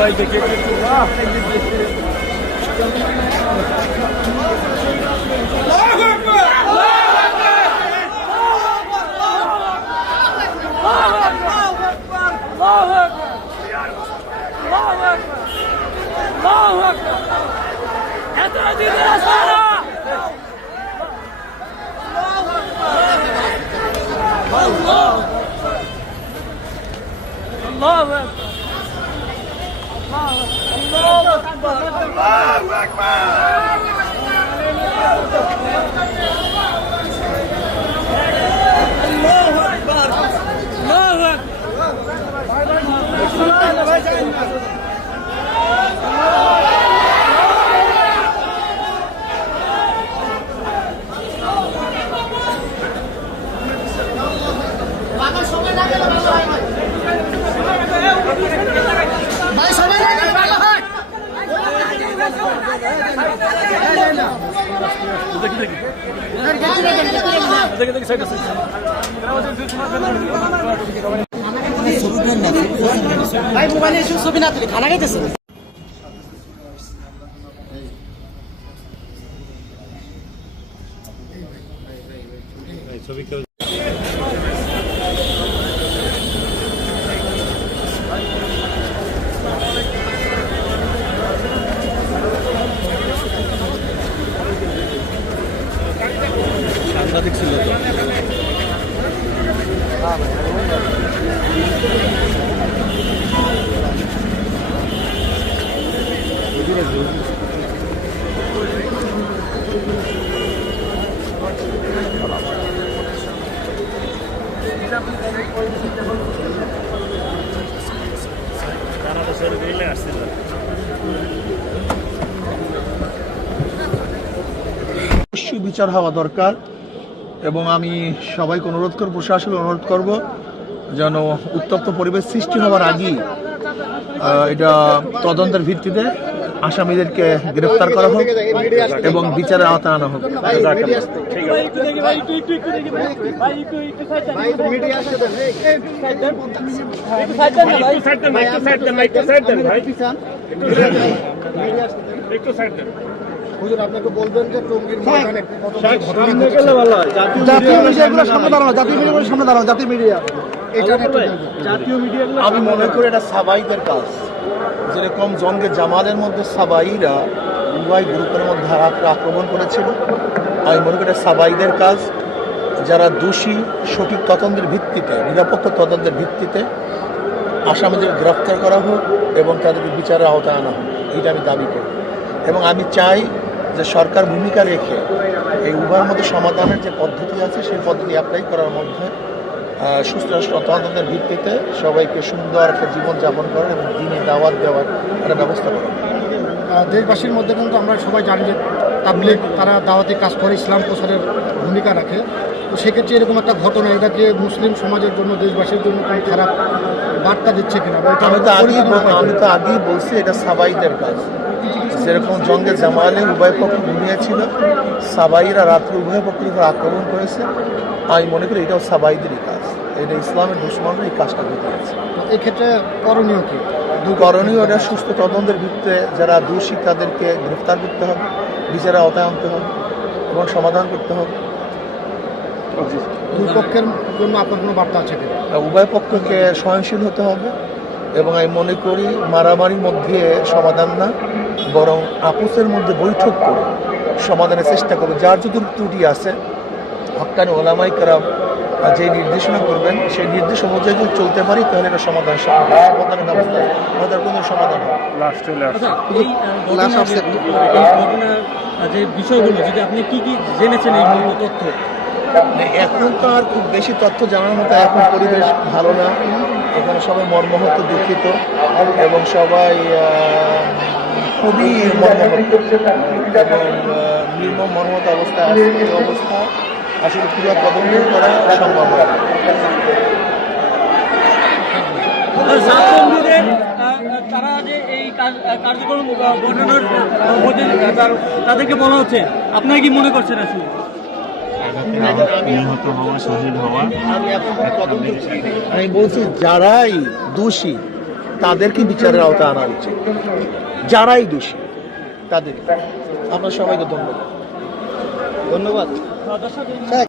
भाई देखिए ভাই মোবাইলে ছবি না তুলি খানা খাইতেছে ছবি সাংঘাতিক ছিল অবশ্যই বিচার হওয়া দরকার এবং আমি সবাইকে অনুরোধ করব, প্রশাসনকে অনুরোধ করব যেন উত্তপ্ত পরিবেশ সৃষ্টি হওয়ার আগেই এটা তদন্তের ভিত্তিতে আসামিদেরকে গ্রেফতার করা হোক এবং বিচারের আওতায় আনা হোক। আপনাকে বলবেন যে টঙ্গীর ময়দানে জাতীয় মিডিয়া আমি মনে করি এটা সাবাইদের কাজ। যেরকম জঙ্গে জামালের মধ্যে সাবাইরা উভয় গ্রুপের মধ্যে আক্রমণ করেছিল, আমি মনে করি এটা সাবাইদের কাজ। যারা দোষী সঠিক তদন্তের ভিত্তিতে, নিরপেক্ষ তদন্তের ভিত্তিতে আসামিদের গ্রেফতার করা হোক এবং তাদেরকে বিচারের আওতায় আনা হোক, এটা আমি দাবি করি। এবং আমি চাই যে সরকার ভূমিকা রেখে এই উভয়ের মধ্যে সমাধানের যে পদ্ধতি আছে সেই পদ্ধতি অ্যাপ্লাই করার মধ্যে সুস্থ তদন্তের ভিত্তিতে সবাইকে সুন্দর একটা জীবনযাপন করার এবং দিনে দাওয়াত দেওয়ার একটা ব্যবস্থা করা। দেশবাসীর মধ্যে কিন্তু আমরা সবাই জানি যে তাবলীগ তারা দাওয়াতি কাজ করে, ইসলাম প্রচারের ভূমিকা রাখে। তো সেক্ষেত্রে এরকম একটা ঘটনা এটাকে মুসলিম সমাজের জন্য, দেশবাসীর জন্য কোনো খারাপ বার্তা দিচ্ছে কিনা? আমি তো আগেই বলছি এটা সাবাইদের কাজ। যেরকম জঙ্গে জামালে উভয় পক্ষ ঘুমিয়েছিল, সাবাইরা রাত্রে উভয় পক্ষের উপর আক্রমণ করেছে, আমি মনে করি এটাও সাবাইদেরই কাজ। এটা ইসলামের দুশ্মনরা এই কাজটা করতে হয়েছে। এক্ষেত্রে করণীয় কি? করণীয় এটা সুস্থ তদন্তের ভিত্তিতে যারা দোষী তাদেরকে গ্রেফতার করতে হবে, বিচারের আওতায় আনতে হবে এবং সমাধান করতে হবে। দুই পক্ষের জন্য আপনার কোনো বার্তা আছে কি? উভয় পক্ষকে সহনশীল হতে হবে এবং আমি মনে করি মারামারির মধ্যে সমাধান না, বরং আপোসের মধ্যে বৈঠক করে সমাধানের চেষ্টা করবে। যার যদি ত্রুটি আছে হক্কানি ওলামাই কেরাম যে নির্দেশনা করবেন সেই নির্দেশ অনুযায়ী যদি চলতে পারি তাহলে একটা সমাধানের ব্যবস্থা আমাদের কোনো সমাধান হবে। লাস্ট চলে আসছে। আচ্ছা, এই Last ঘটনা upset. এই ঘটনার যে বিষয়গুলো যদি আপনি কি কি জেনেছেন এই মূল তথ্য? এখন তো আর খুব বেশি তথ্য জানার মতো এখন পরিবেশ ভালো না, এখানে সবাই মর্মাহত দুঃখিত এবং সবাই খুবই মর্মাহত এবং নির্মম মর্মাহত অবস্থা আছে। এই অবস্থা আসলে পুরো তদন্ত করা সম্ভব হয় না। ছাত্রলীগের তারা যে এই কার্যক্রম ঘটানোর মধ্যে তাদেরকে বলা হচ্ছে, আপনারা কি মনে করছেন আসলে? নিহত হওয়া, শহীদ হওয়া, আমি এখন তদন্ত করিনি। আমি বলছি যারাই দোষী তাদেরকে বিচারের আওতায় আনা উচিত, যারাই দোষী তাদেরকে। আপনার সবাইকে ধন্যবাদ। দর্শক